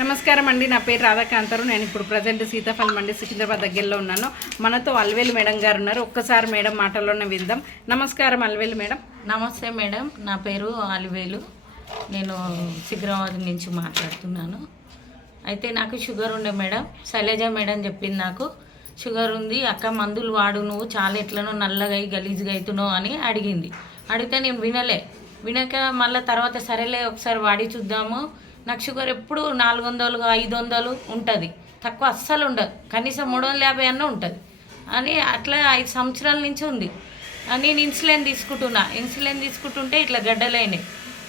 నమస్కారం అండి. నా పేరు రాధాకాంతారు. నేను ఇప్పుడు ప్రజెంట్ సీతాఫల్ మండి సికింద్రాబాద్ దగ్గరలో ఉన్నాను. మనతో అల్వేలు మేడం గారు ఉన్నారు. ఒక్కసారి మేడం మాటల్లోనే విందాం. నమస్కారం అల్వేలు మేడం. నమస్తే మేడం, నా పేరు అలివేలు. నేను సికింద్రాబాద్ నుంచి మాట్లాడుతున్నాను. అయితే నాకు షుగర్ ఉండే మేడం, శైలజ మేడం చెప్పింది నాకు షుగర్ ఉంది అక్క, మందులు వాడు, నువ్వు చాలా ఎట్లనో నల్లగా గలీజ్గా అవుతున్నావు అని అడిగింది. అడిగితే నేను వినక మళ్ళీ తర్వాత సరేలే ఒకసారి వాడి చూద్దాము. నాకు షుగర్ ఎప్పుడు 400 500 ఉంటుంది, తక్కువ అస్సలు ఉండదు. కనీసం 350 అన్న ఉంటుంది అని అట్లా 5 సంవత్సరాల నుంచి ఉంది. నేను ఇన్సులిన్ తీసుకుంటుంటే ఇట్లా గడ్డలైనాయి.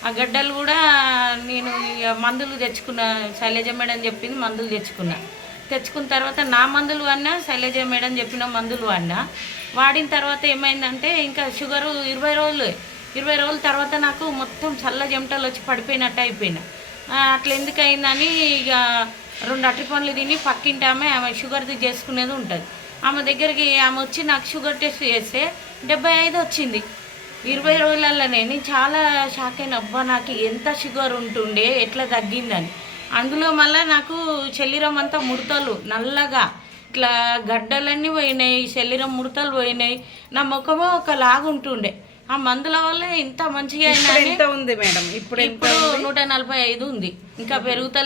ఆ గడ్డలు కూడా నేను మందులు తెచ్చుకున్నా. శైలజ మేడం చెప్పింది మందులు తెచ్చుకున్న తర్వాత నా మందులు వాడినా, శైలజ మేడం చెప్పిన మందులు వాడిన తర్వాత ఏమైందంటే ఇంకా షుగరు 20 రోజుల తర్వాత నాకు మొత్తం చల్ల చెమటలు వచ్చి పడిపోయినట్టు అయిపోయినా. అట్లా ఎందుకు అయిందని ఇక 2 అరటి పండ్లు తిని పక్కింటి ఆమె షుగర్ది చేసుకునేది ఉంటుంది. ఆమె దగ్గరికి ఆమె వచ్చి నాకు షుగర్ టెస్ట్ చేస్తే 75 వచ్చింది 20 రోజులలోనే. నేను చాలా షాక్ అయిన, అబ్బా నాకు ఎంత షుగర్ ఉంటుండే, ఎట్లా తగ్గిందని. అందులో మళ్ళీ నాకు శరీరం అంతా ముడతలు, నల్లగా ఇట్లా గడ్డలన్నీ పోయినాయి, శరీరం ముడతలు పోయినాయి, నా ముఖమో ఒకలాగా ఉంటుండే. ఆ మందుల వల్ల ఇంత మంచిగా అయినా. ఎంత ఉంది మేడం? ఇప్పుడు 145 ఉంది, ఇంకా పెరుగుతా